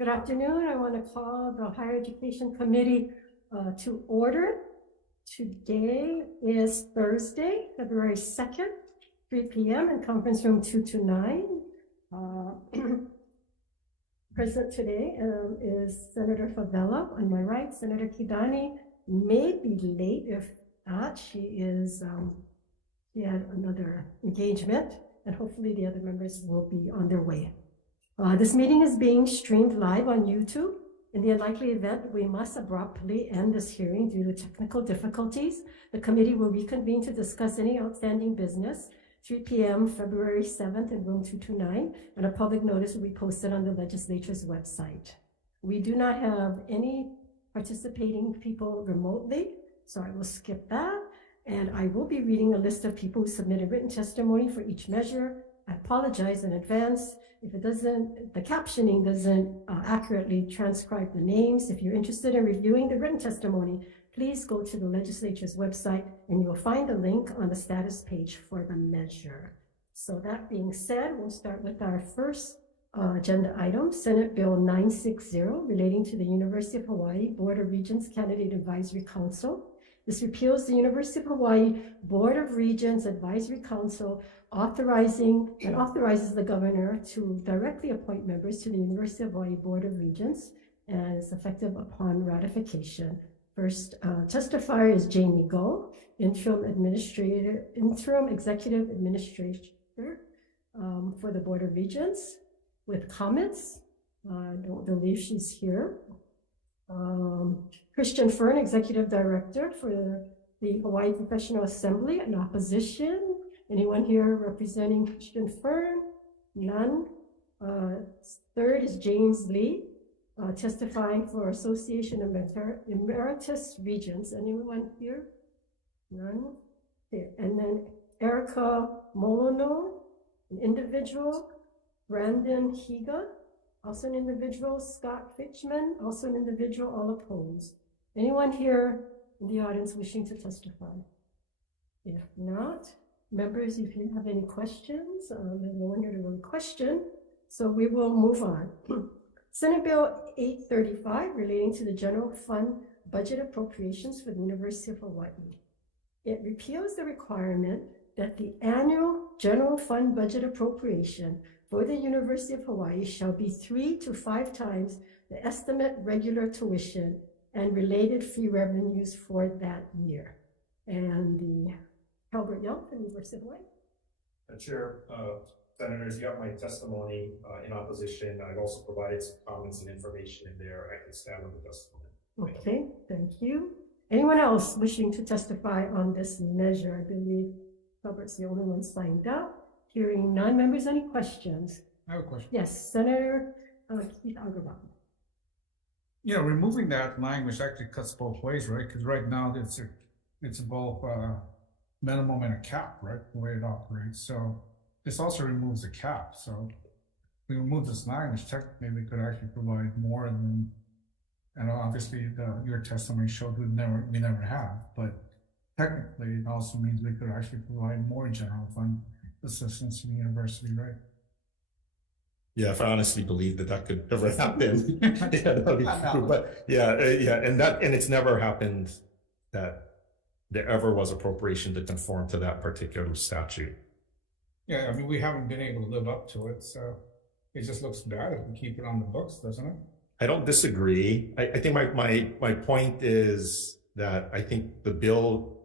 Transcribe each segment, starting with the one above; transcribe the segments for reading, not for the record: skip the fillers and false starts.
Good afternoon. I want to call the Higher Education Committee to order. Today is Thursday, February 2nd, 3 p.m. in conference room 229. Present today is Senator Favela on my right. Senator Kidani may be late. If not, she had another engagement, and hopefully the other members will be on their way. This meeting is being streamed live on YouTube. In the unlikely event we must abruptly end this hearing due to technical difficulties, the committee will reconvene to discuss any outstanding business, 3 p.m. February 7th in room 229, and a public notice will be posted on the legislature's website. We do not have any participating people remotely, so I will skip that. And I will be reading a list of people who submitted written testimony for each measure. I apologize in advance if the captioning doesn't accurately transcribe the names. If you're interested in reviewing the written testimony, please go to the legislature's website and you'll find a link on the status page for the measure. So that being said, we'll start with our first agenda item, Senate Bill 960, relating to the University of Hawaii Board of Regents Candidate Advisory Council. This repeals the University of Hawaii Board of Regents Advisory Council, authorizes the governor to directly appoint members to the University of Hawaii Board of Regents, and is effective upon ratification. First testifier is Jamie Go, interim executive administrator for the Board of Regents, with comments. I don't believe she's here. Christian Fern, executive director for the Hawaii Professional Assembly, in opposition. Anyone here representing Christian Fern? None. Third is James Lee, testifying for Association of Emeritus Regents. Anyone here? None. Okay. And then Erica Molono, an individual. Brandon Higa, also an individual. Scott Fitchman, also an individual. All opposed. Anyone here in the audience wishing to testify? If not, members, if you have any questions, there's no one here to really question, so we will move on. Senate Bill 835, relating to the general fund budget appropriations for the University of Hawaii. It repeals the requirement that the annual general fund budget appropriation for the University of Hawaii shall be 3 to 5 times the estimate regular tuition and related fee revenues for that year. And the Albert Young from the University of Hawaii. Chair, Senators, you have my testimony in opposition. I've also provided some comments and information in there. I can stand on the testimony. Okay, thank you. Anyone else wishing to testify on this measure? I believe Albert's the only one signed up. Hearing none. Members, any questions? I have a question. Yes, Senator Keith Agarwal. Yeah, removing that language actually cuts both ways, right? Because right now it's both minimum and a cap, right? The way it operates. So this also removes the cap. So if we remove this language, technically we could actually provide more than, and obviously your testimony showed we never have, but technically it also means we could actually provide more general fund assistance to the university, right? Yeah, if I honestly believe that could ever happen, yeah, that would be true. But yeah, and it's never happened that there ever was appropriation to conform to that particular statute. Yeah, I mean, we haven't been able to live up to it, so it just looks bad if we keep it on the books, doesn't it? I don't disagree. I think my point is that I think the bill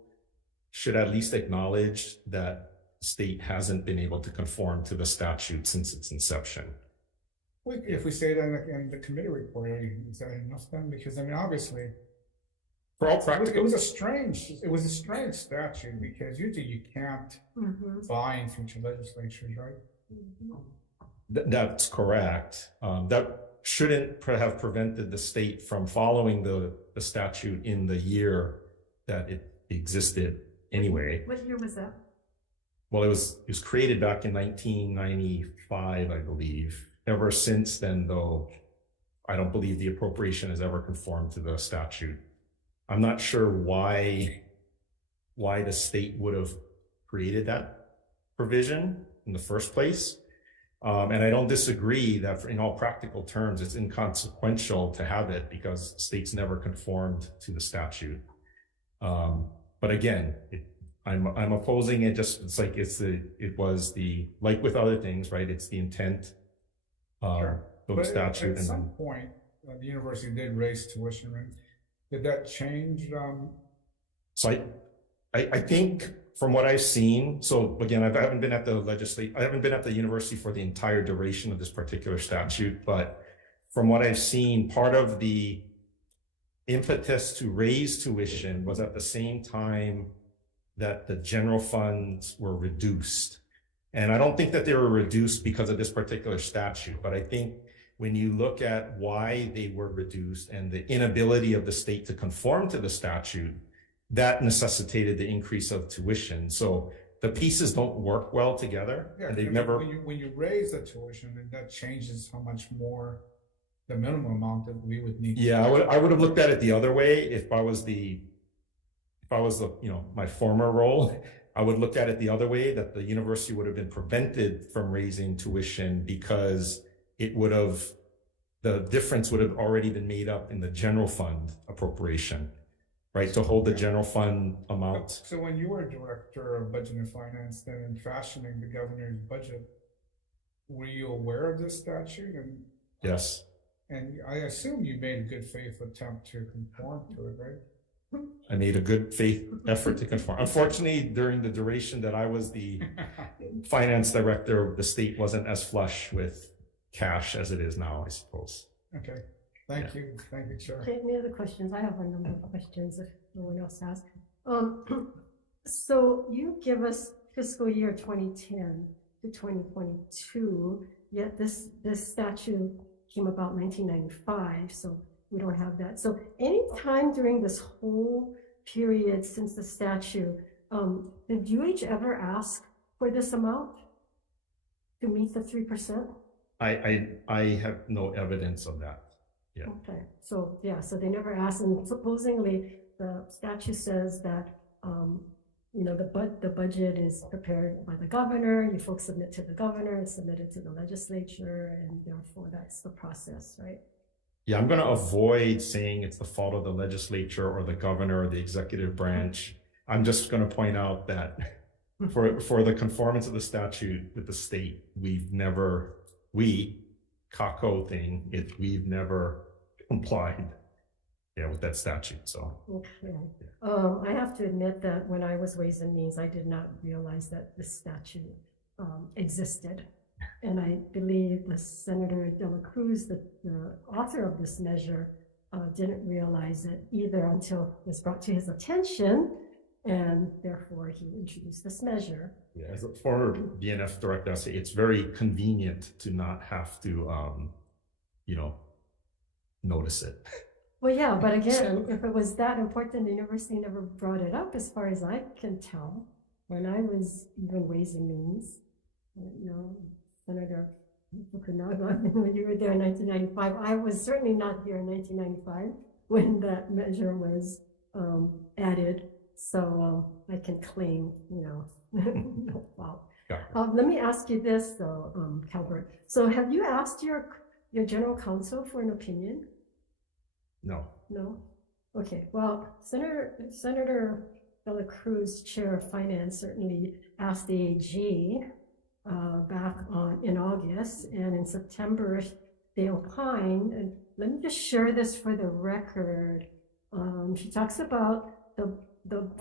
should at least acknowledge that the state hasn't been able to conform to the statute since its inception. If we say that in the committee report, is that enough then? Because I mean, obviously, for all practical, it was a strange statute, because usually you can't buy in future legislatures, right? That's correct. That shouldn't have prevented the state from following the statute in the year that it existed anyway. What year was that? Well, it was created back in 1995, I believe. Ever since then, though, I don't believe the appropriation has ever conformed to the statute. I'm not sure why the state would have created that provision in the first place. And I don't disagree that in all practical terms, it's inconsequential to have it because states never conformed to the statute. But again, I'm opposing it. It's like like with other things, right? It's the intent of the statute. At some point, the university did raise tuition rate. Did that change? So I think from what I've seen, so again, I haven't been at the university for the entire duration of this particular statute, but from what I've seen, part of the impetus to raise tuition was at the same time that the general funds were reduced. And I don't think that they were reduced because of this particular statute, but I think when you look at why they were reduced and the inability of the state to conform to the statute, that necessitated the increase of tuition. So the pieces don't work well together. Yeah, and they've never. When you raise the tuition, then that changes how much more the minimum amount that we would need. Yeah, I would have looked at it the other way if I was the my former role. I would look at it the other way, that the university would have been prevented from raising tuition because the difference would have already been made up in the general fund appropriation, right? To hold the general fund amount. So when you were director of budget and finance, then in fashioning the governor's budget, were you aware of this statute? Yes. And I assume you made a good faith attempt to conform to it, right? I made a good faith effort to conform. Unfortunately, during the duration that I was the finance director, the state wasn't as flush with cash as it is now, I suppose. Okay. Thank you. Thank you, Chair. Okay, any other questions? I have a number of questions if no one else has. So you give us fiscal year 2010 to 2022, yet this statute came about 1995, so we don't have that. So any time during this whole period since the statute, did UH ever ask for this amount to meet the 3%? I have no evidence of that. Yeah. Okay, so yeah, so they never asked, and supposedly the statute says that the budget is prepared by the governor. You folks submit to the governor, it's submitted to the legislature, and therefore that's the process, right? Yeah, I'm going to avoid saying it's the fault of the legislature or the governor or the executive branch. I'm just going to point out that for the conformance of the statute with the state, we've never complied with that statute. So okay. I have to admit that when I was Ways and Means, I did not realize that this statute existed. And I believe the Senator De La Cruz, the author of this measure, didn't realize it either until it was brought to his attention, and therefore he introduced this measure. Yeah, as a former BNF director, I say it's very convenient to not have to, notice it. Well, yeah, but again, if it was that important, the university never brought it up, as far as I can tell. When I was even Ways and Means, Senator Fukunaga, when you were there in 1995, I was certainly not here in 1995 when that measure was added. So I can claim, no fault. Let me ask you this, though, Calvert. So have you asked your general counsel for an opinion? No. No? Okay. Well, Senator De La Cruz, chair of finance, certainly asked the AG back in August, and in September they opined, and let me just share this for the record. She talks about the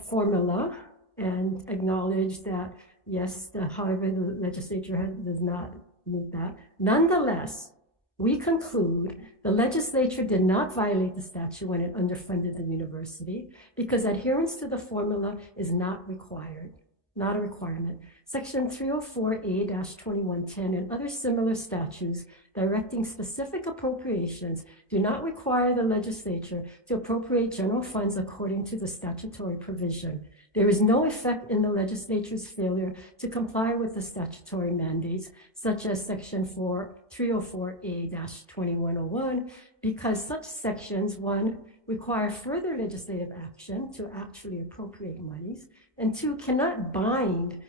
formula and acknowledged that yes, however the legislature does not meet that. Nonetheless, we conclude the legislature did not violate the statute when it underfunded the university because adherence to the formula is not required, not a requirement. Section 304A-2110 and other similar statutes directing specific appropriations do not require the legislature to appropriate general funds according to the statutory provision. There is no effect in the legislature's failure to comply with the statutory mandates, such as Section 304A-2101, because such sections, 1, require further legislative action to actually appropriate monies, and 2, cannot bind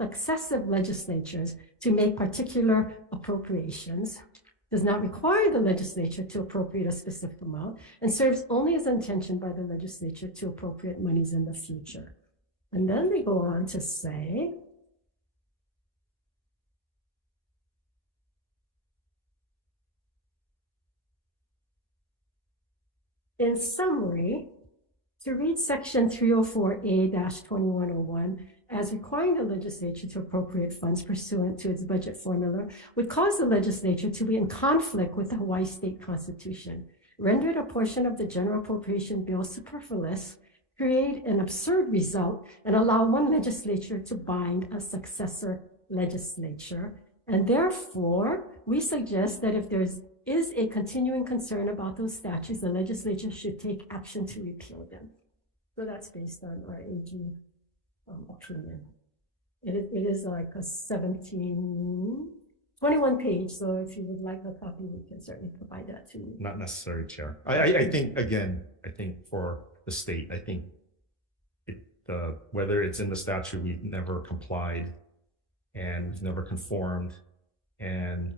successive legislatures to make particular appropriations, does not require the legislature to appropriate a specific amount, and serves only as intentioned by the legislature to appropriate monies in the future. And then they go on to say, in summary, to read section 304A-2101 as requiring the legislature to appropriate funds pursuant to its budget formula would cause the legislature to be in conflict with the Hawaii State Constitution, render a portion of the general appropriation bill superfluous, create an absurd result, and allow one legislature to bind a successor legislature. And therefore, we suggest that if there is a continuing concern about those statutes, the legislature should take action to repeal them. So that's based on our AG opinion. It is like a 21 page, so if you would like a copy, we can certainly provide that to you. Not necessary, Chair. I think, again, I think for the state, I think whether it's in the statute, we've never complied and we've never conformed, and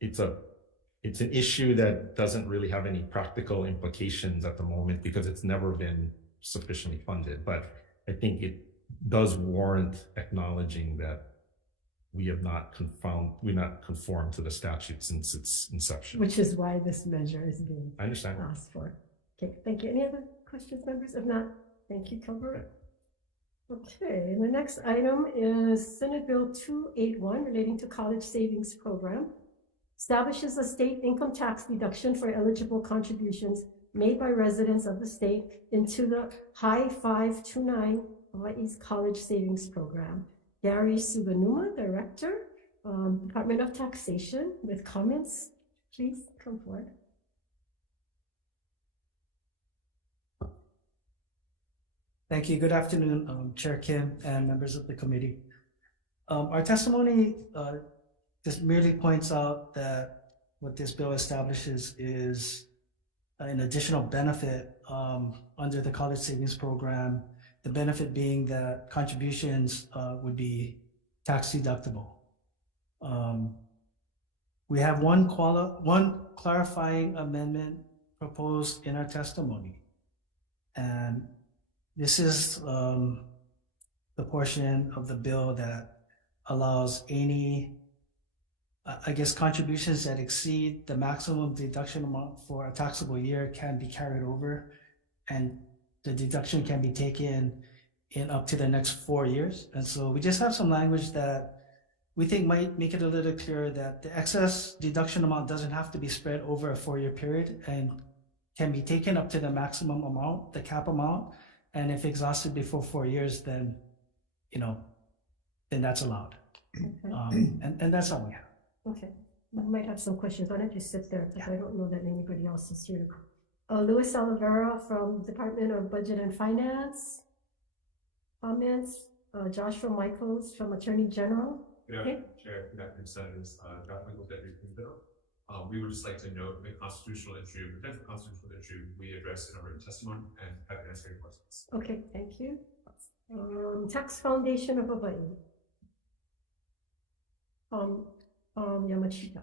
it's an issue that doesn't really have any practical implications at the moment because it's never been sufficiently funded. But I think it does warrant acknowledging that we have not conformed to the statute since its inception. Which is why this measure is being asked for. Okay, thank you. Any other questions, members? If not, thank you, Kilgore. Okay, and the next item is Senate Bill 281 relating to college savings program. Establishes a state income tax deduction for eligible contributions made by residents of the state into the High 529 Hawaii's College Savings Program. Gary Subanuma, Director, Department of Taxation, with comments. Please come forward. Thank you. Good afternoon, Chair Kim and members of the committee. Our testimony just merely points out that what this bill establishes is an additional benefit under the college savings program, the benefit being that contributions would be tax deductible. We have one clarifying amendment proposed in our testimony, and this is the portion of the bill that allows any contributions that exceed the maximum deduction amount for a taxable year can be carried over, and the deduction can be taken in up to the next 4 years. And so we just have some language that we think might make it a little clearer that the excess deduction amount doesn't have to be spread over a 4-year period and can be taken up to the maximum amount, the cap amount. And if exhausted before 4 years, then, then that's allowed. Okay. And that's all we have. Okay, I might have some questions. Why don't you sit there, because I don't know that anybody else is here. Luis Oliveira from Department of Budget and Finance. Comments? Joshua Michaels from Attorney General. Good afternoon, Chair. Good afternoon, Senators. Josh Michaels, Deputy Bill. We would just like to note the constitutional issue, potential constitutional issue we addressed in our written testimony, and have to answer any questions. Okay, thank you. Tax Foundation of Hawaii. Yamachita.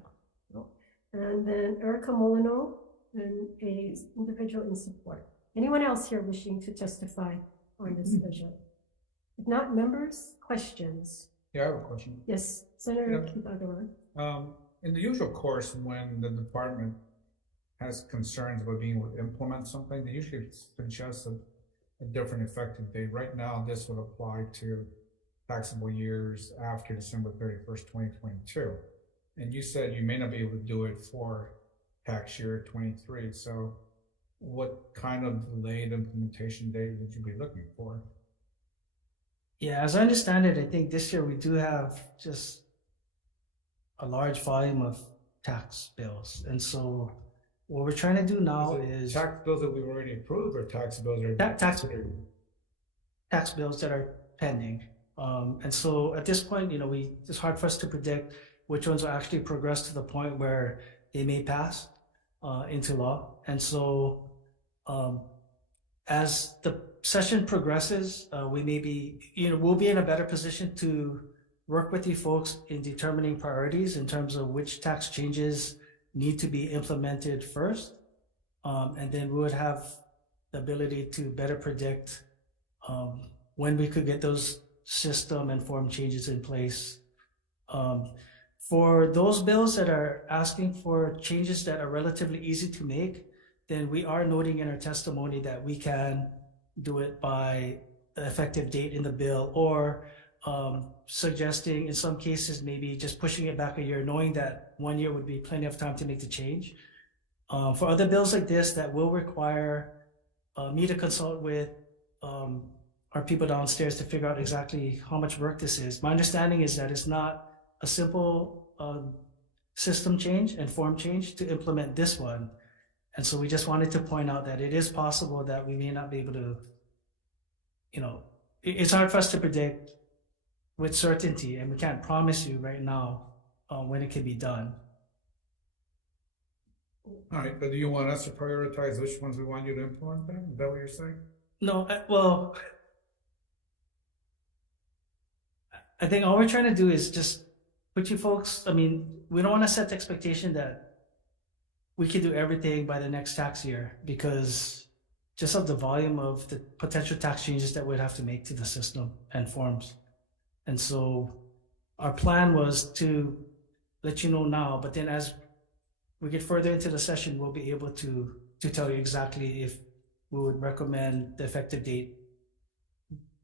And then Erica Molino, and a individual in support. Anyone else here wishing to testify on this measure? If not, members, questions? Yeah, I have a question. Yes, Senator Keith Agawan. In the usual course, when the department has concerns about being able to implement something, they usually suggest a different effective date. Right now, this would apply to taxable years after December 31st, 2022. And you said you may not be able to do it for tax year 23. So what kind of delayed implementation date would you be looking for? Yeah, as I understand it, I think this year we do have just a large volume of tax bills. And so what we're trying to do now is tax bills that we've already approved, or tax bills that are tax bills that are pending. And so at this point, it's hard for us to predict which ones will actually progress to the point where they may pass into law. And so as the session progresses, we may be, we'll be in a better position to work with you folks in determining priorities in terms of which tax changes need to be implemented first. And then we would have the ability to better predict when we could get those system and form changes in place. For those bills that are asking for changes that are relatively easy to make, then we are noting in our testimony that we can do it by the effective date in the bill, or suggesting in some cases maybe just pushing it back a year, knowing that 1 year would be plenty of time to make the change. For other bills like this that will require me to consult with our people downstairs to figure out exactly how much work this is. My understanding is that it's not a simple system change and form change to implement this one. And so we just wanted to point out that it is possible that we may not be able to, it's hard for us to predict with certainty, and we can't promise you right now when it can be done. All right, but do you want us to prioritize which ones we want you to implement then? Is that what you're saying? No, well, I think all we're trying to do is just put you folks, we don't want to set the expectation that we can do everything by the next tax year, because just of the volume of the potential tax changes that we'd have to make to the system and forms. And so our plan was to let you know now, but then as we get further into the session, we'll be able to tell you exactly if we would recommend the effective date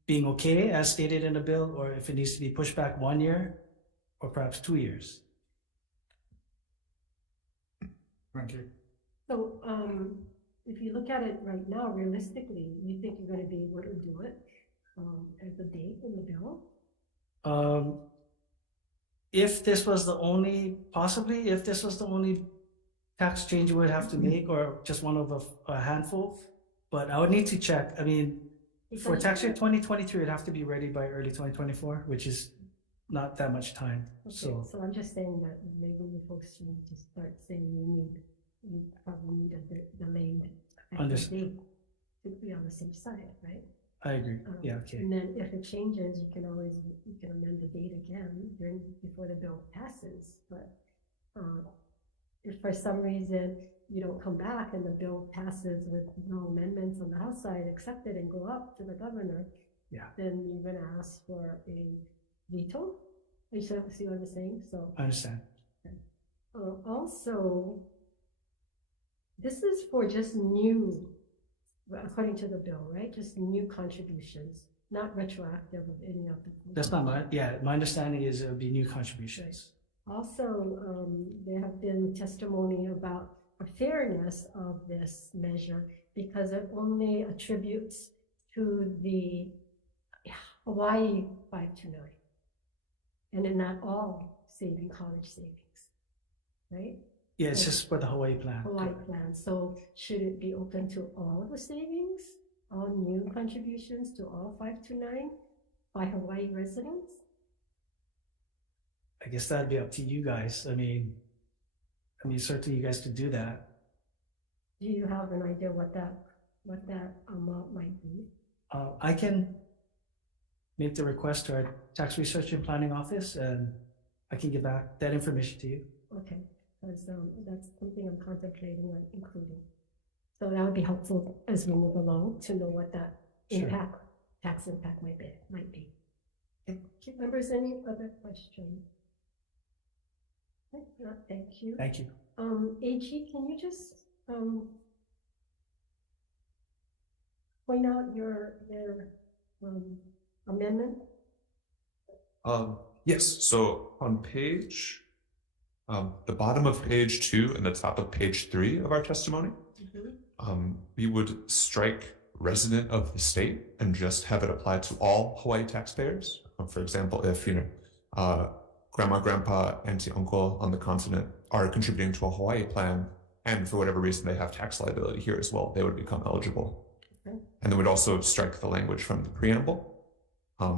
being okay as stated in the bill, or if it needs to be pushed back 1 year or perhaps 2 years. Thank you. So, if you look at it right now, realistically, you think you're going to be able to do it as a date in the bill? If this was the only tax change we would have to make, or just one of a handful, but I would need to check. For tax year 2023, it'd have to be ready by early 2024, which is not that much time. Okay, So I'm just saying that maybe you folks need to start saying you probably need a delayed effective date to be on the safe side, right? I agree. Yeah, okay. And then if it changes, you can amend the date again before the bill passes. But if for some reason you don't come back and the bill passes with no amendments on the House side, accept it and go up to the governor, then you're going to ask for a veto. You see what I'm saying? So I understand. also, this is for just new, according to the bill, right? Just new contributions, not retroactive of any of the. That's not my understanding is it would be new contributions. Also, there have been testimony about the fairness of this measure because it only attributes to the Hawai'i 529, and in not all college savings, right? Yeah, it's just for the Hawai'i plan. Hawai'i plan. So should it be open to all the savings, all new contributions to all 529 by Hawai'i residents? I guess that'd be up to you guys. Certainly you guys could do that. Do you have an idea what that amount might be? I can make the request to our tax research and planning office, and I can get back that information to you. Okay, because that's something I'm contemplating on including. So that would be helpful as we move along to know what that tax impact might be. Okay. Members, any other questions? Thank you. Thank you. AG, can you just point out your amendment? Yes, so on the bottom of page 2 and the top of page 3 of our testimony, we would strike resident of the state and just have it apply to all Hawaii taxpayers. For example, if grandma, grandpa, auntie, uncle on the continent are contributing to a Hawaii plan, and for whatever reason they have tax liability here as well, they would become eligible. Okay. And then we'd also strike the language from the preamble,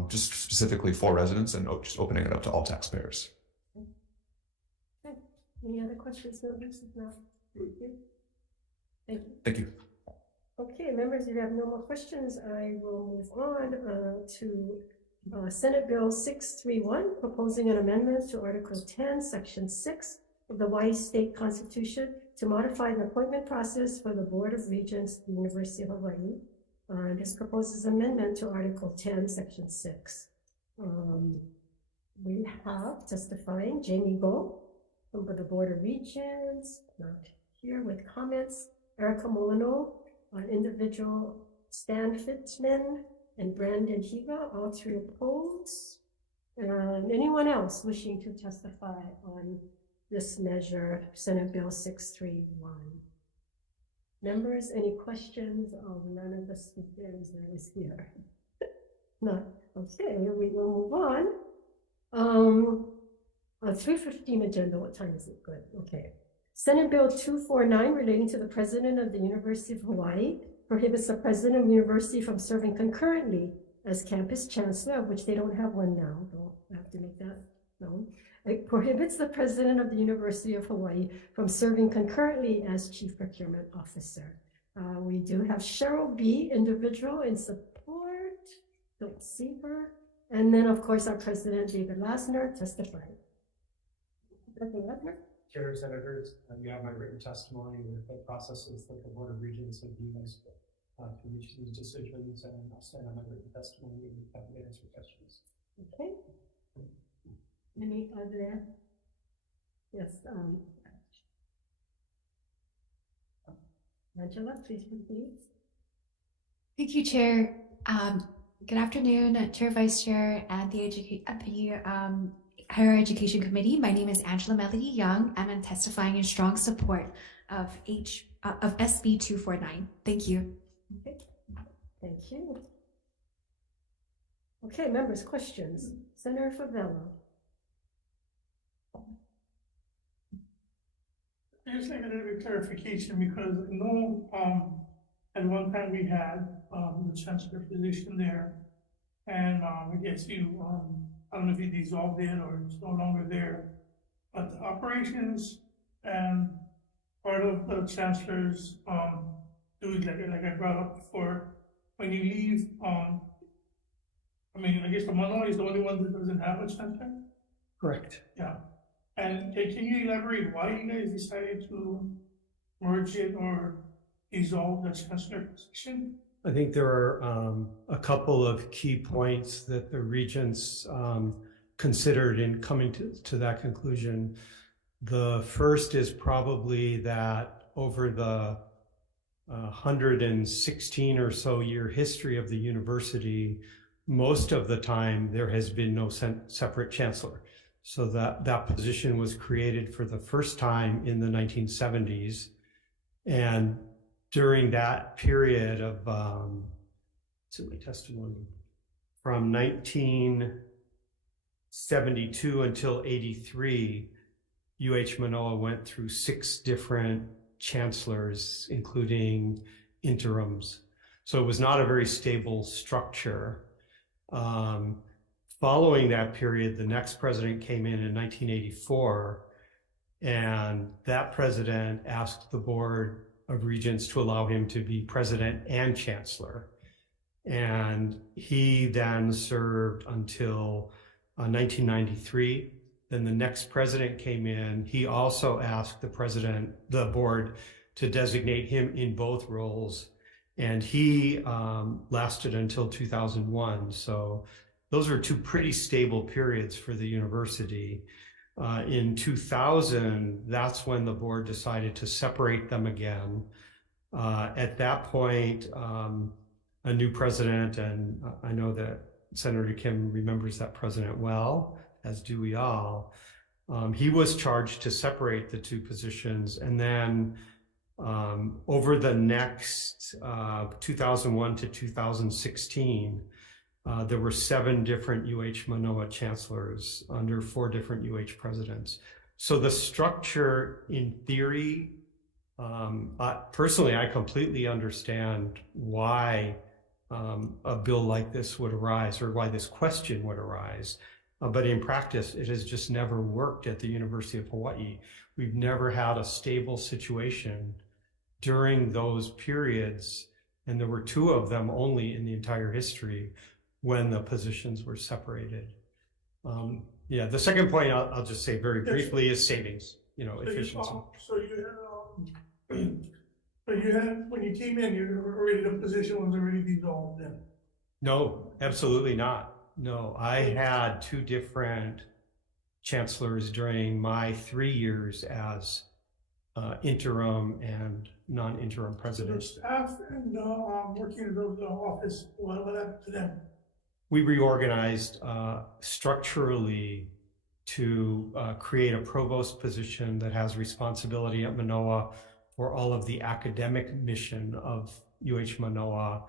just specifically for residents, and just opening it up to all taxpayers. Okay. Any other questions? No, this is not. Thank you. Thank you. Okay, members, if you have no more questions, I will move on to Senate Bill 631, proposing an amendment to Article 10, Section 6 of the Hawaii State Constitution to modify the appointment process for the Board of Regents at the University of Hawaii. This proposes amendment to Article 10, Section 6. We have testifying Jamie Go from the Board of Regents, not here with comments, Erica Molino, an individual, Stan Fitzman, and Brandon Higa, all three opposed. And anyone else wishing to testify on this measure, Senate Bill 631? Members, any questions? Oh, none of the speakers that is here. No. Okay, we will move on. 3:15 agenda, what time is it? Good, okay. Senate Bill 249 relating to the president of the University of Hawaii prohibits the president of the university from serving concurrently as campus chancellor, of which they don't have one now, though I have to make that known. It prohibits the president of the University of Hawaii from serving concurrently as chief procurement officer. We do have Cheryl B., individual, in support. Don't see her. And then, of course, our president, David Lasner, testifying. President Lasner? Chair, Senators, you have my written testimony with the processes that the Board of Regents have used to reach these decisions, and I'll stand on my written testimony and happy to answer questions. Okay. Any other? Yes. Angela, please proceed. Thank you, Chair. Good afternoon, Chair, Vice Chair, and the Higher Education Committee. My name is Angela Melody Young, and I'm testifying in strong support of SB 249. Thank you. Okay. Thank you. Okay, members, questions. Senator Favela. I just like a little bit clarification because I know at one time we had the chancellor position there, and I guess you I don't know if you dissolved it or it's no longer there, but the operations and part of the chancellor's duties, like I brought up before, when you leave, I mean, I guess the Manoa is the only one that doesn't have a chancellor. Correct. Yeah. And can you elaborate why you guys decided to merge it or dissolve the chancellor position? I think there are a couple of key points that the regents considered in coming to that conclusion. The first is probably that over the 116 or so year history of the university, most of the time there has been no separate chancellor. So that position was created for the first time in the 1970s. And during that period of, it's in my testimony, from 1972 until 83, UH Manoa went through 6 different chancellors, including interims. So it was not a very stable structure. Following that period, the next president came in 1984, and that president asked the Board of Regents to allow him to be president and chancellor. And he then served until 1993. Then the next president came in. He also asked the board to designate him in both roles. And he lasted until 2001. So those are 2 pretty stable periods for the university. In 2000, that's when the board decided to separate them again. At that point, a new president, and I know that Senator Kim remembers that president well, as do we all. He was charged to separate the 2 positions. And then over the next 2001 to 2016, there were 7 different UH Manoa chancellors under 4 different UH presidents. So the structure, in theory, personally, I completely understand why a bill like this would arise, or why this question would arise. But in practice, it has just never worked at the University of Hawaii. We've never had a stable situation during those periods And there were two of them only in the entire history when the positions were separated. Yeah, the second point I'll just say very briefly is savings, efficiency. So you had, when you came in, the position was already dissolved then? No, absolutely not. No, I had two different chancellors during my 3 years as interim and non-interim president. The staff and working in the office, what happened to them? We reorganized structurally to create a provost position that has responsibility at Manoa for all of the academic mission of UH Manoa.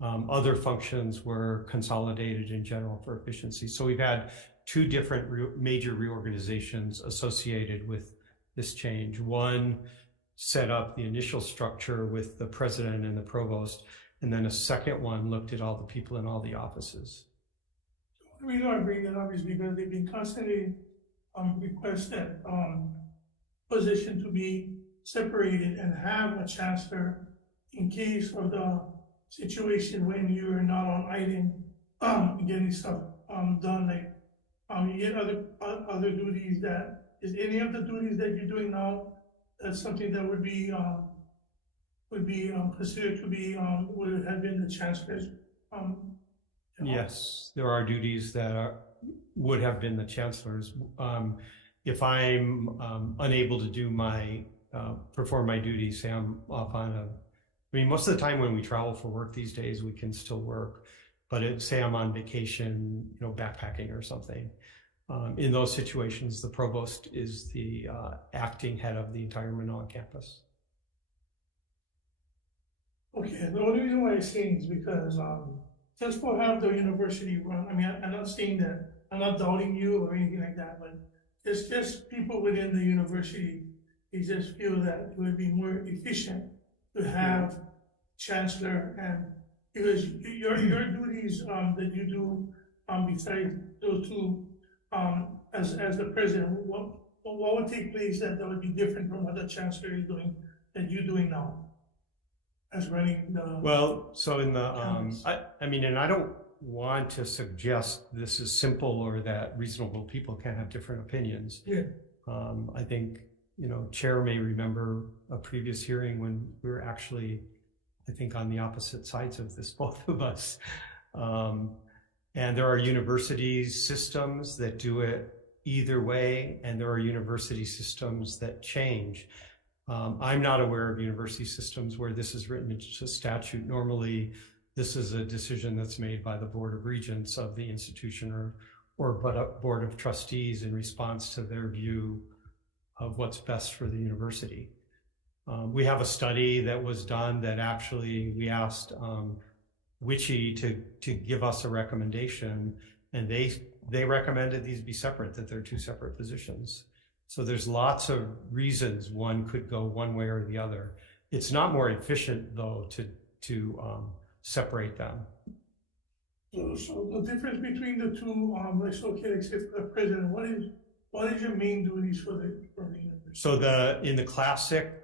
Other functions were consolidated in general for efficiency. So we've had two different major reorganizations associated with this change. One set up the initial structure with the president and the provost, and then a second one looked at all the people in all the offices. The reason I bring that up is because they've been constantly requested position to be separated and have a chancellor in case of the situation when you're not on item, getting stuff done, like you get other duties. That is any of the duties that you're doing now, that's something that would be considered to be would have been the chancellor's. Yes, there are duties that would have been the chancellor's. If I'm unable to do perform my duties, say I'm off on most of the time when we travel for work these days, we can still work. But say I'm on vacation, backpacking or something. In those situations, the provost is the acting head of the entire Manoa campus. Okay, the only reason why I'm saying is because just for have the university run, I'm not saying that, I'm not doubting you or anything like that, but it's just people within the university, they just feel that it would be more efficient to have chancellor, and because your duties that you do besides those two as the president, what would take place that would be different from what the chancellor is doing that you're doing now as running the so in the and I don't want to suggest this is simple or that reasonable people can have different opinions. Yeah. I think Chair may remember a previous hearing when we were actually, I think, on the opposite sides of this, both of us. And there are university systems that do it either way, and there are university systems that change. I'm not aware of university systems where this is written into statute. Normally, this is a decision that's made by the Board of Regents of the institution or Board of Trustees in response to their view of what's best for the university. We have a study that was done that actually we asked WICHE to give us a recommendation, and they recommended these be separate, that they're two separate positions. So there's lots of reasons one could go one way or the other. It's not more efficient though to separate them. So the difference between the two, let's look at except for the president, what is your main duties for the university? So in the classic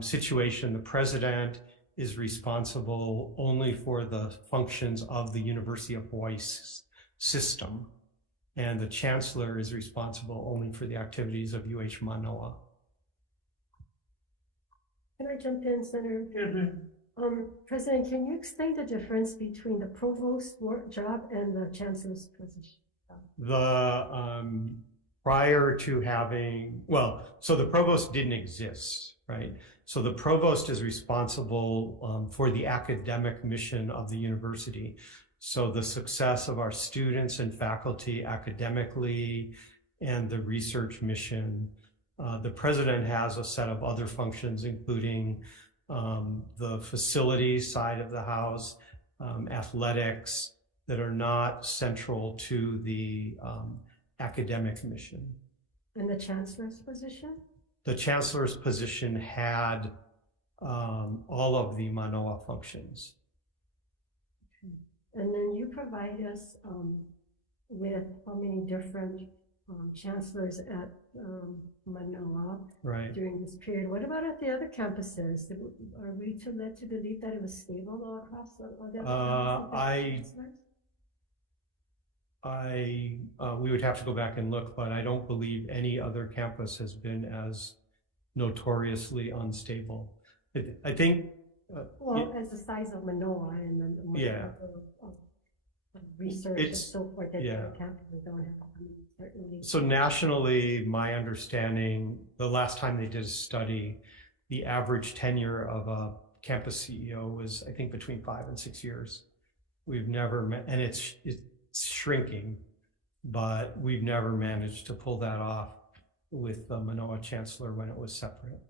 situation, the president is responsible only for the functions of the University of Hawaii system, and the chancellor is responsible only for the activities of UH Manoa. Can I jump in, Senator? Yeah, President, can you explain the difference between the provost job and the chancellor's position? Prior to so the provost didn't exist, right? So the provost is responsible for the academic mission of the university. So the success of our students and faculty academically and the research mission. The president has a set of other functions, including the facilities side of the house, athletics, that are not central to the academic mission. And the chancellor's position? The chancellor's position had all of the Manoa functions. And then you provide us with how many different chancellors at Manoa Right. during this period. What about at the other campuses? Are we led to believe that it was stable all across the other campuses? We would have to go back and look, but I don't believe any other campus has been as notoriously unstable. I think. Well, as the size of Manoa and then research and so forth that the other campuses don't have. Certainly. So nationally, my understanding, the last time they did a study, the average tenure of a campus CEO was, I think, between 5 and 6 years. We've never met, and it's shrinking, but we've never managed to pull that off with the Manoa chancellor when it was separate.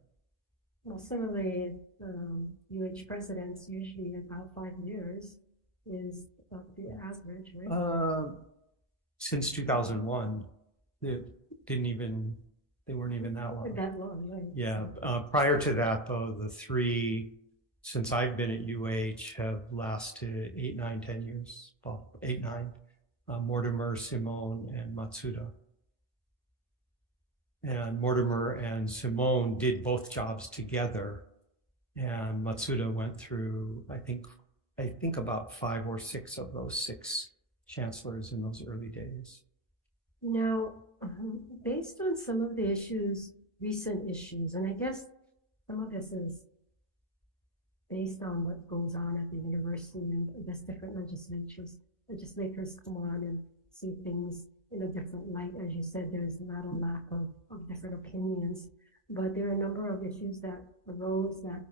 Well, similarly, UH presidents usually about 5 years is about the average, right? Since 2001, they weren't even that long. That long, right? Yeah. Prior to that, though, the three, since I've been at UH, have lasted 8, 9, 10 years. Well, 8, 9. Mortimer, Simone, and Matsuda. And Mortimer and Simone did both jobs together, and Matsuda went through, I think about 5 or 6 of those 6 chancellors in those early days. Now, based on some of the recent issues, and I guess some of this is based on what goes on at the university, and I guess different legislators come on and see things in a different light. As you said, there's not a lack of different opinions, but there are a number of issues that arose that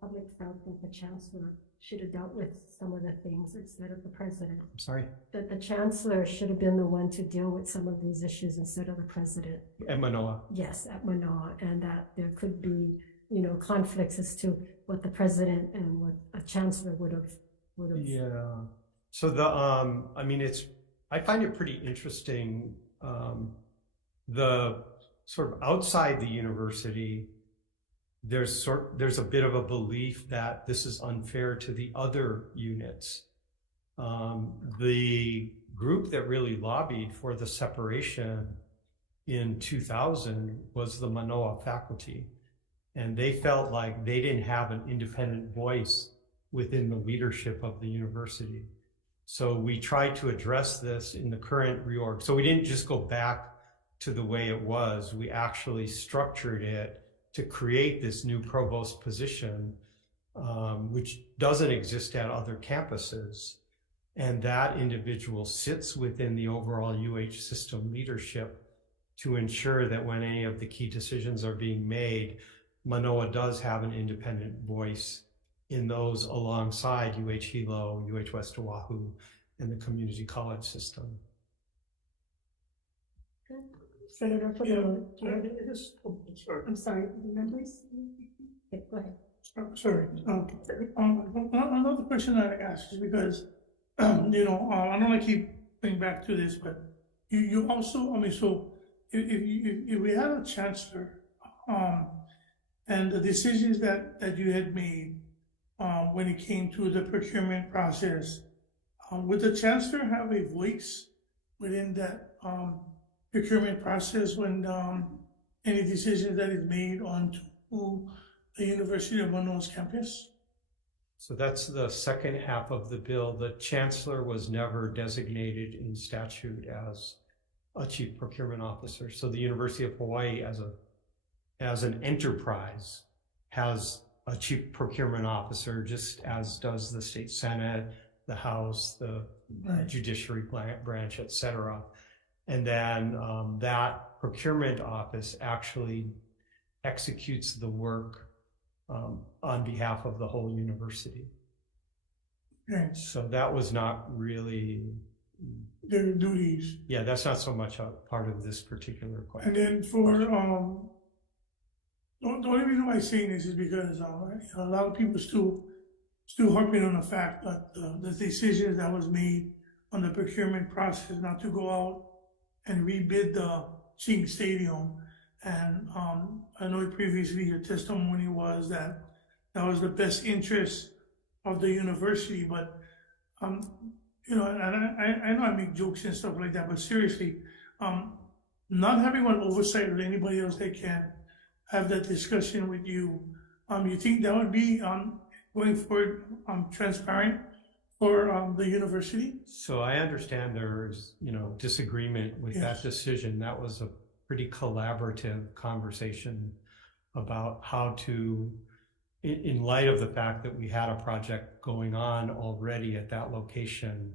public felt that the chancellor should have dealt with some of the things instead of the president. I'm sorry? That the chancellor should have been the one to deal with some of these issues instead of the president. At Manoa. Yes, at Manoa, and that there could be, conflicts as to what the president and what a chancellor would have. Yeah. So I find it pretty interesting. The sort of outside the university, there's a bit of a belief that this is unfair to the other units. The group that really lobbied for the separation in 2000 was the Manoa faculty, and they felt like they didn't have an independent voice within the leadership of the university. So we tried to address this in the current reorg. So we didn't just go back to the way it was. We actually structured it to create this new provost position, which doesn't exist at other campuses. And that individual sits within the overall UH system leadership to ensure that when any of the key decisions are being made, Manoa does have an independent voice in those alongside UH Hilo, UH West Oahu, and the community college system. Good. Senator Fadilla, I'm sorry, the members? Okay, go ahead. Sorry. Another question that I asked is because, I don't want to keep going back to this, but you also, so if we have a chancellor, and the decisions that you had made, when it came to the procurement process, would the chancellor have a voice within that procurement process when any decision that is made on to the University of Manoa's campus? So that's the second half of the bill. The chancellor was never designated in statute as a chief procurement officer. So the University of Hawaii as an enterprise has a chief procurement officer, just as does the state senate, the House, the judiciary branch, et cetera. And then that procurement office actually executes the work on behalf of the whole university. Okay. So that was not really Their duties. Yeah, that's not so much a part of this particular question. And then for the only reason why I'm saying this is because a lot of people still harping on the fact that the decision that was made on the procurement process not to go out and rebid the Ching Stadium. And I know previously your testimony was that was the best interest of the university, but and I know I make jokes and stuff like that, but seriously, not having one oversight or anybody else that can have that discussion with you, you think that would be, going forward, transparent for, the university? So I understand there's, disagreement with that Yes. decision. That was a pretty collaborative conversation about how to, in light of the fact that we had a project going on already at that location,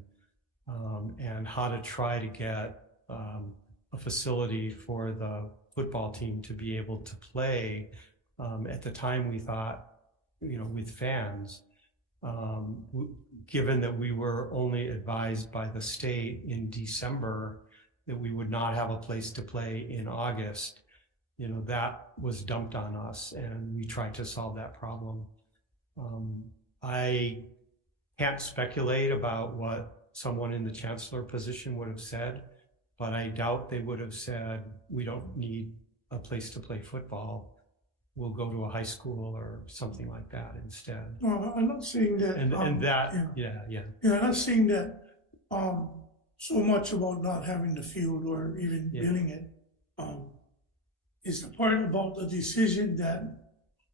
and how to try to get a facility for the football team to be able to play. At the time, we thought, with fans, given that we were only advised by the state in December that we would not have a place to play in August, that was dumped on us, and we tried to solve that problem. I can't speculate about what someone in the chancellor position would have said, but I doubt they would have said, we don't need a place to play football. We'll go to a high school or something like that instead. No, I'm not saying that. And that, yeah. Yeah, I'm not saying that, so much about not having the field or even building it. It's the part about the decision that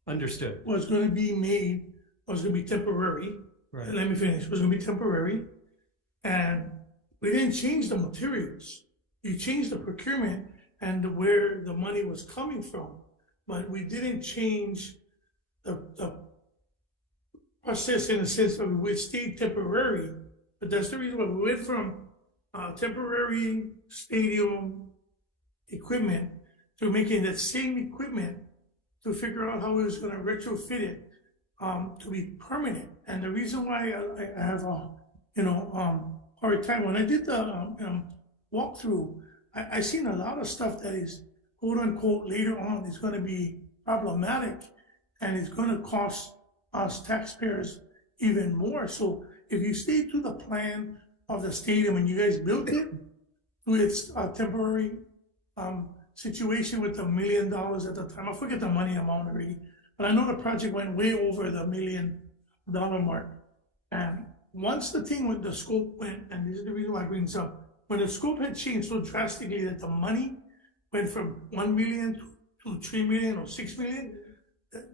Understood. was going to be made, was going to be temporary. Right. Let me finish. It was going to be temporary. And we didn't change the materials. You changed the procurement and where the money was coming from. But we didn't change the process in the sense of it stayed temporary. But that's the reason why we went from temporary stadium equipment to making that same equipment to figure out how we was going to retrofit it to be permanent. And the reason why I have a hard time when I did the walkthrough, I seen a lot of stuff that is quote unquote later on is going to be problematic and it's going to cost us taxpayers even more. So if you stay to the plan of the stadium and you guys built it to its temporary situation with $1 million at the time, I forget the money amount already, but I know the project went way over the $1 million mark. And once the thing with the scope went, and this is the reason why I bring this up, when the scope had changed so drastically that the money went from 1 million to 3 million or 6 million,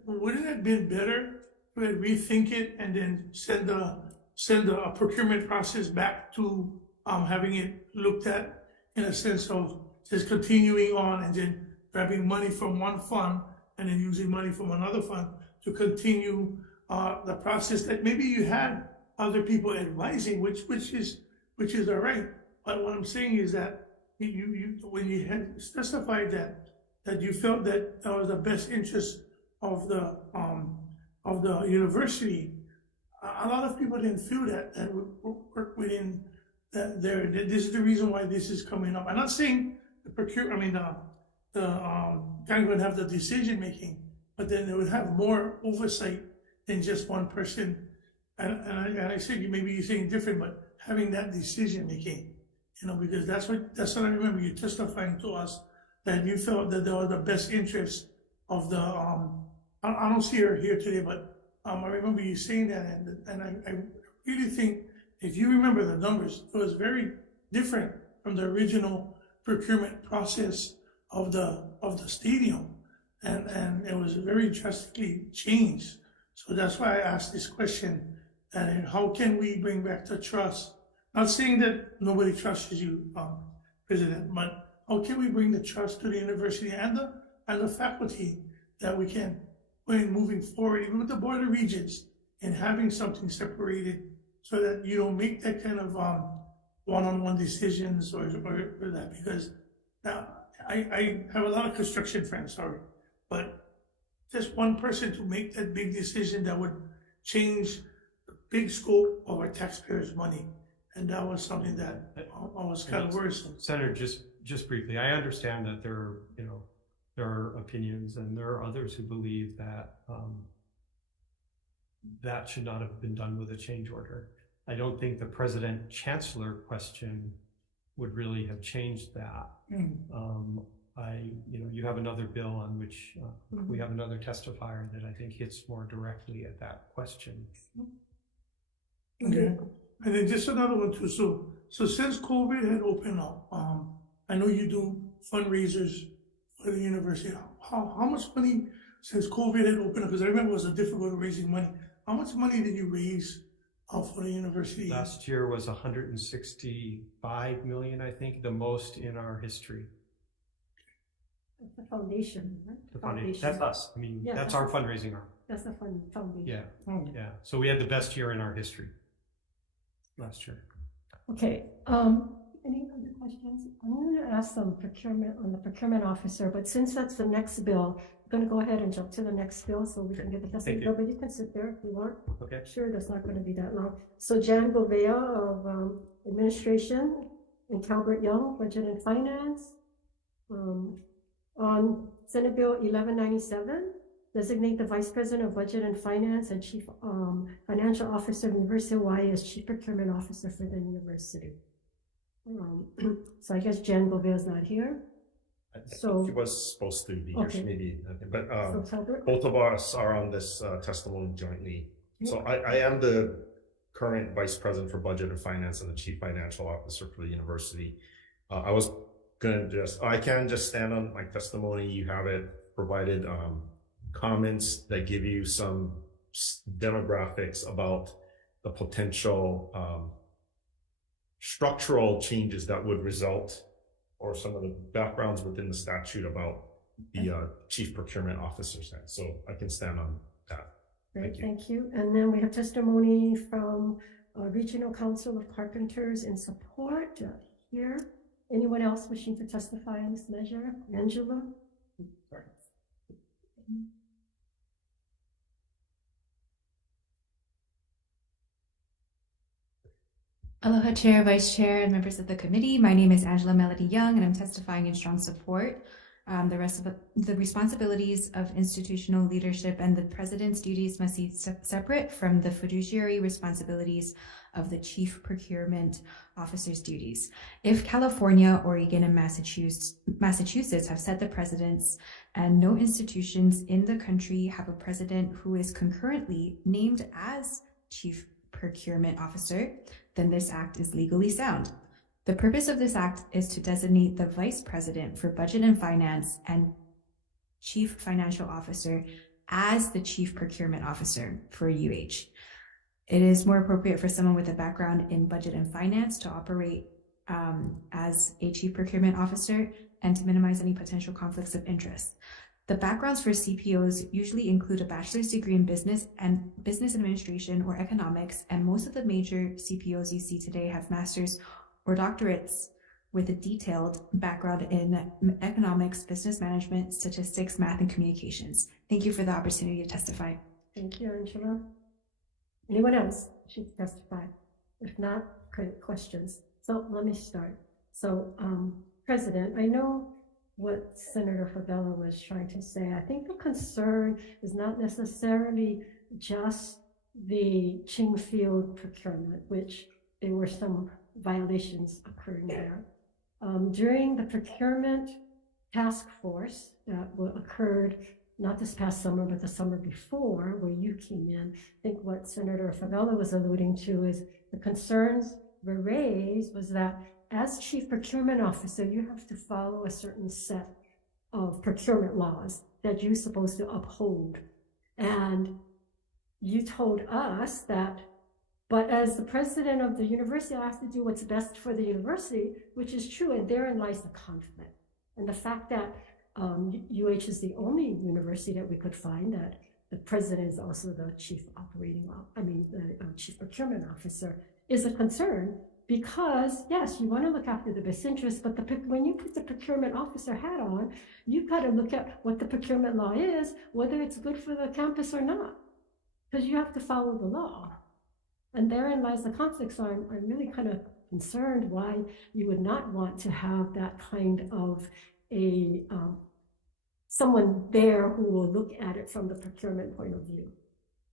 wouldn't it have been better to rethink it and then send the procurement process back to having it looked at in a sense of just continuing on and then grabbing money from one fund and then using money from another fund to continue the process that maybe you had other people advising, which is all right. But what I'm saying is that you when you had specified that you felt that was the best interest of the university, a lot of people didn't feel that would work within that there. This is the reason why this is coming up. I'm not saying the guy would have the decision making, but then they would have more oversight than just one person. And I said maybe you're saying different, but having that decision making, because that's what I remember you testifying to us, that you felt that they were the best interest of the I don't see her here today, but I remember you saying that, and I really think if you remember the numbers, it was very different from the original procurement process of the stadium, and it was very drastically changed. So that's why I asked this question, and how can we bring back the trust? Not saying that nobody trusts you, President, but how can we bring the trust to the university and the faculty that we can, when moving forward, even with the Board of Regents, and having something separated so that you don't make that kind of one-on-one decisions or that, because now I have a lot of construction friends, sorry, but just one person to make that big decision that would change the big scope of our taxpayers' money. And that was something that I was kind of worrisome. Senator, just briefly, I understand that there are opinions, and there are others who believe that that should not have been done with a change order. I don't think the President-Chancellor question would really have changed that. You have another bill on which we have another testifier that I think hits more directly at that question. Okay. And then just another one too. So since COVID had opened up, I know you do fundraisers for the university. How much money, since COVID had opened up, because I remember it was difficult raising money, how much money did you raise for the university? Last year was 165 million, I think, the most in our history. The foundation, right? The foundation. That's us. I mean, Yeah, that's our fundraising arm. That's the foundation. Yeah, Oh, yeah. So we had the best year in our history last year. Okay, any other questions? I'm going to ask some procurement on the procurement officer, but since that's the next bill, I'm going to go ahead and jump to the next bill so we can get the testimony. Thank you. But you can sit there if you want. Okay. Sure, that's not going to be that long. So Jan Govea of Administration and Calbert Young, Budget and Finance. On Senate Bill 1197, designate the Vice President of Budget and Finance and Chief Financial Officer of University of Hawaii as Chief Procurement Officer for the university. So I guess Jan Govea is not here. I think So- he was supposed to be here, Okay. maybe, but So Calbert, both of us are on this testimony jointly. So I am the current Vice President for Budget and Finance and the Chief Financial Officer for the university. I was gonna I can just stand on my testimony. You have it provided, comments that give you some demographics about the potential structural changes that would result, or some of the backgrounds within the statute about the Chief Procurement Officer's head. So I can stand on that. great, Thank you. thank you. And then we have testimony from Regional Council of Carpenters in support here. Anyone else wishing to testify on this measure? Angela? Sorry. Aloha, Chair, Vice Chair, and members of the committee. My name is Angela Melody Young, and I'm testifying in strong support. The rest of the responsibilities of institutional leadership and the president's duties must be separate from the fiduciary responsibilities of the chief procurement officer's duties. If California, Oregon, and Massachusetts have set the presidents, and no institutions in the country have a president who is concurrently named as chief procurement officer, then this act is legally sound. The purpose of this act is to designate the Vice President for Budget and Finance and Chief Financial Officer as the Chief Procurement Officer for UH. It is more appropriate for someone with a background in budget and finance to operate as a Chief Procurement Officer and to minimize any potential conflicts of interest. The backgrounds for CPOs usually include a bachelor's degree in business administration or economics, and most of the major CPOs you see today have master's or doctorates with a detailed background in economics, business management, statistics, math, and communications. Thank you for the opportunity to testify. Thank you, Angela. Anyone else should testify? If not, great questions. So let me start. So, President, I know what Senator Favela was trying to say. I think the concern is not necessarily just the Chingfield procurement, which there were some violations occurring there. During the procurement task force that occurred not this past summer, but the summer before, where you came in, I think what Senator Favela was alluding to is the concerns were raised was that as Chief Procurement Officer, you have to follow a certain set of procurement laws that you're supposed to uphold. And you told us that, but as the president of the university, I have to do what's best for the university, which is true, and therein lies the conflict. And the fact that UH is the only university that we could find that the president is also the chief chief procurement officer is a concern, because yes, you want to look after the best interest, but when you put the procurement officer hat on, you've got to look at what the procurement law is, whether it's good for the campus or not, because you have to follow the law. And therein lies the conflict. So I'm really kind of concerned why you would not want to have that kind of a someone there who will look at it from the procurement point of view.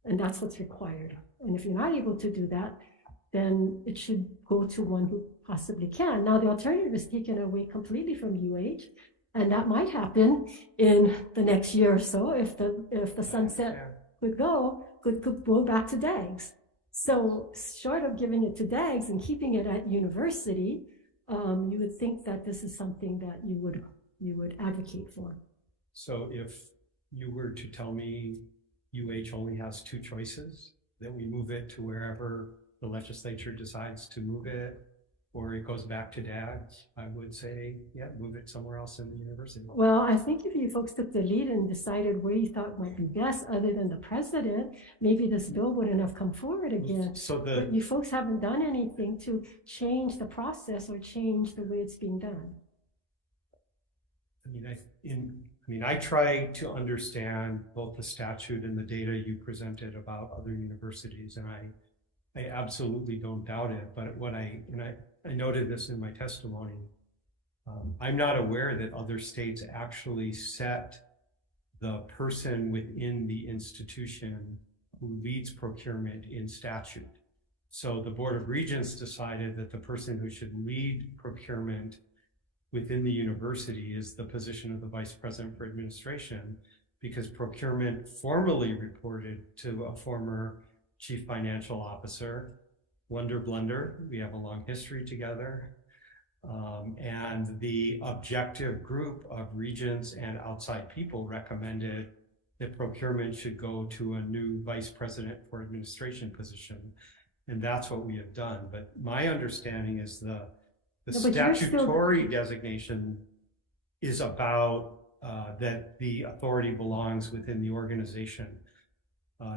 And that's what's required. And if you're not able to do that, then it should go to one who possibly can. Now, the alternative is taken away completely from UH, and that might happen in the next year or so if the sunset could go back to DAGS. So short of giving it to DAGS and keeping it at university, you would think that this is something that you would you would advocate for. So if you were to tell me UH only has two choices, that we move it to wherever the legislature decides to move it, or it goes back to DAGs, I would say, yeah, move it somewhere else in the university. Well, I think if you folks took the lead and decided where you thought might be best, other than the president, maybe this bill wouldn't have come forward again. So But you folks haven't done anything to change the process or change the way it's being done. I try to understand both the statute and the data you presented about other universities, and I absolutely don't doubt it. But I noted this in my testimony. I'm not aware that other states actually set the person within the institution who leads procurement in statute. So the Board of Regents decided that the person who should lead procurement within the university is the position of the Vice President for Administration, because procurement formally reported to a former Chief Financial Officer, Wonder Blunder. We have a long history together. And the objective group of regents and outside people recommended that procurement should go to a new Vice President for Administration position. And that's what we have done. But my understanding is the statutory designation is about that the authority belongs within the organization,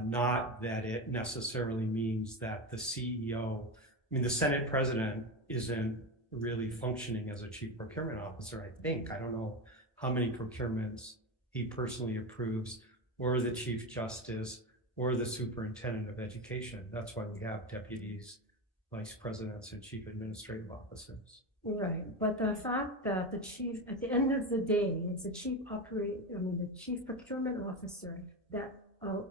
not that it necessarily means that the CEO, the Senate president isn't really functioning as a chief procurement officer, I think. I don't know how many procurements he personally approves, or the chief justice, or the superintendent of education. That's why we have deputies, vice presidents, and chief administrative officers. Right, but the fact that the chief, at the end of the day, it's the chief procurement officer that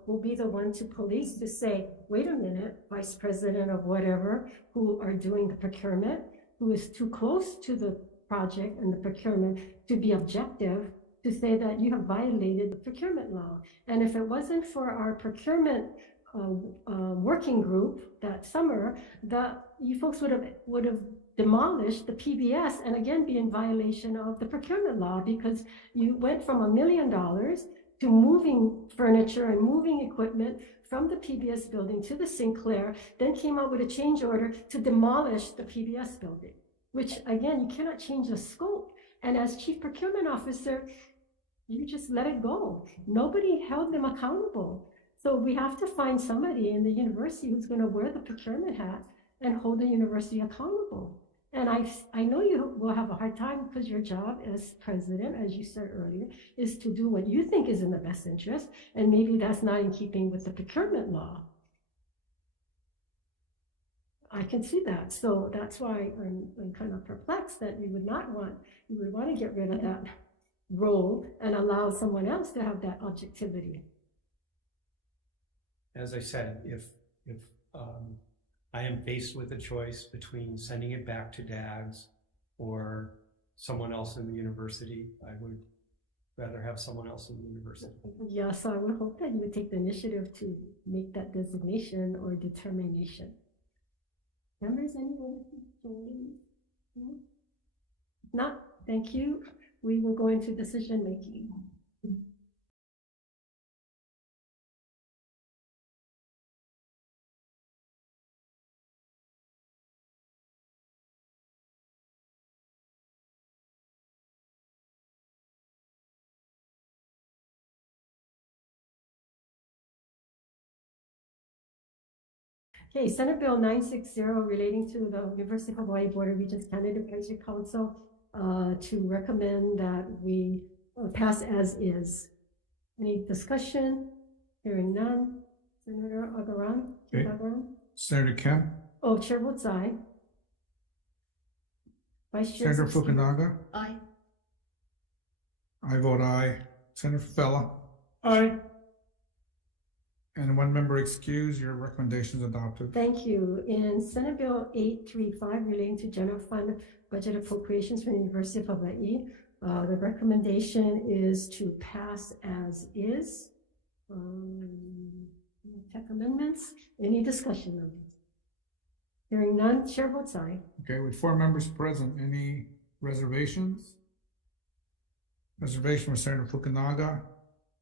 will be the one to police to say, wait a minute, vice president of whatever, who are doing the procurement, who is too close to the project and the procurement to be objective, to say that you have violated the procurement law. And if it wasn't for our procurement working group that summer, you folks would have demolished the PBS and again be in violation of the procurement law, because you went from $1 million to moving furniture and moving equipment from the PBS building to the Sinclair, then came out with a change order to demolish the PBS building, which again, you cannot change the scope. And as chief procurement officer, you just let it go. Nobody held them accountable. So we have to find somebody in the university who's going to wear the procurement hat and hold the university accountable. And I know you will have a hard time, because your job as president, as you said earlier, is to do what you think is in the best interest, and maybe that's not in keeping with the procurement law. I can see that. So that's why I'm kind of perplexed that you would want to get rid of that role and allow someone else to have that objectivity. As I said, if I am faced with a choice between sending it back to DAGs or someone else in the university, I would rather have someone else in the university. Yeah, so I would hope that you would take the initiative to make that designation or determination. Members, anyone? No? Not, thank you. We will go into decision making. Okay, Senate Bill 960 relating to the University of Hawaii Board of Regents Candidate Advisory Council to recommend that we pass as is. Any discussion? Hearing none. Senator Agaran? Okay. Senator Kim? Oh, Chair votes aye. Vice Chair Senator Fukunaga? Aye. I vote aye. Senator Favela? Aye. And one member excused. Your recommendation is adopted. Thank you. In Senate Bill 835 relating to general fund budget appropriations for the University of Hawaii, the recommendation is to pass as is. Tech amendments. Any discussion on it? Hearing none, chair votes aye. Okay, with 4 members present, any reservations? Reservation from Senator Fukunaga.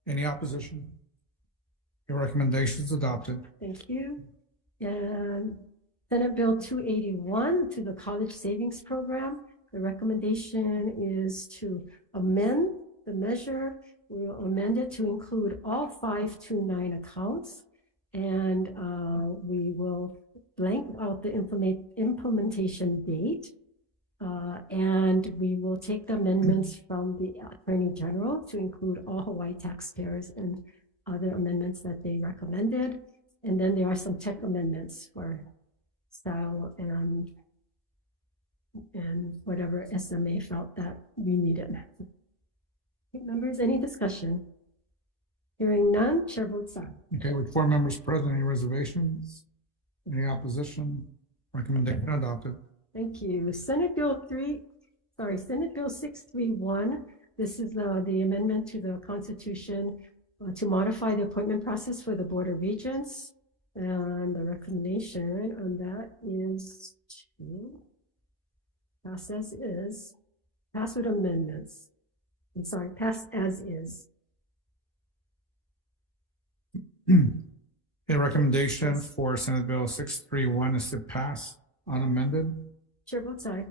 Any opposition? Your recommendation is adopted. Thank you. And Senate Bill 281 to the College Savings Program. The recommendation is to amend the measure. We will amend it to include all 529 accounts, and we will blank out the implementation date, and we will take the amendments from the Attorney General to include all Hawaii taxpayers and other amendments that they recommended. And then there are some tech amendments for style and whatever SMA felt that we needed. Members, any discussion? Hearing none, chair votes aye. Okay, with 4 members present, any reservations? Any opposition? Recommendation adopted. Thank you. Senate Bill 631. This is the amendment to the Constitution to modify the appointment process for the Board of Regents. And the recommendation on that is to pass as is, pass with amendments. I'm sorry, pass as is. A recommendation for Senate Bill 631 is to pass unamended. Chair votes aye.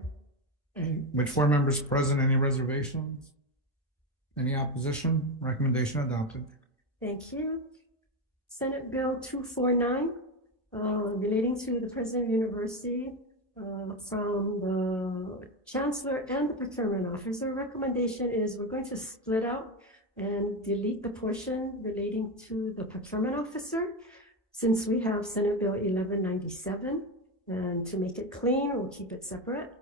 And with 4 members present, any reservations? Any opposition? Recommendation adopted. Thank you. Senate Bill 249, relating to the President of the University, from the Chancellor and the Procurement Officer. Recommendation is we're going to split out and delete the portion relating to the Procurement Officer, since we have Senate Bill 1197, and to make it clean, we'll keep it separate.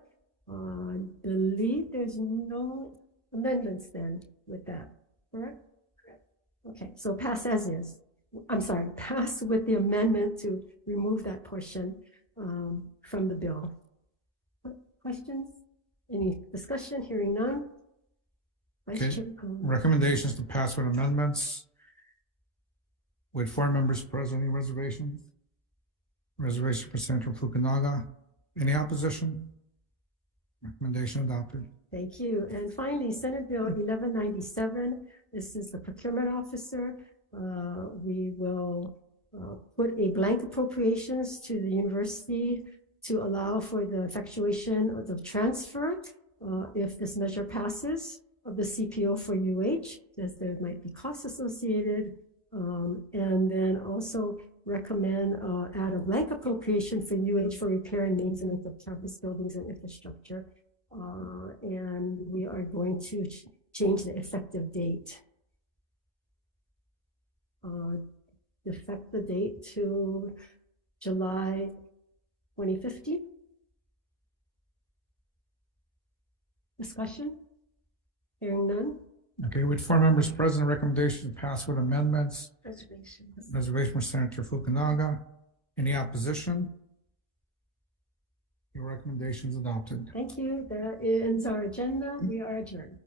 Delete, there's no amendments then with that, correct? Correct. Okay, so pass as is. I'm sorry, pass with the amendment to remove that portion from the bill. Questions? Any discussion? Hearing none. Vice Okay. Chair, Recommendations to pass with amendments. With 4 members present, any reservations? Reservation for Senator Fukunaga. Any opposition? Recommendation adopted. Thank you. And finally, Senate Bill 1197. This is the Procurement Officer. We will put a blank appropriations to the university to allow for the effectuation of the transfer if this measure passes of the CPO for UH, as there might be costs associated. And then also recommend add a blank appropriation for UH for repair and maintenance of campus buildings and infrastructure. And we are going to change the effective date. Effect the date to July 2050. Discussion? Hearing none. Okay, with 4 members present, recommendation to pass with amendments. Reservations. Reservation for Senator Fukunaga. Any opposition? Your recommendation is adopted. Thank you. That ends our agenda. We are adjourned.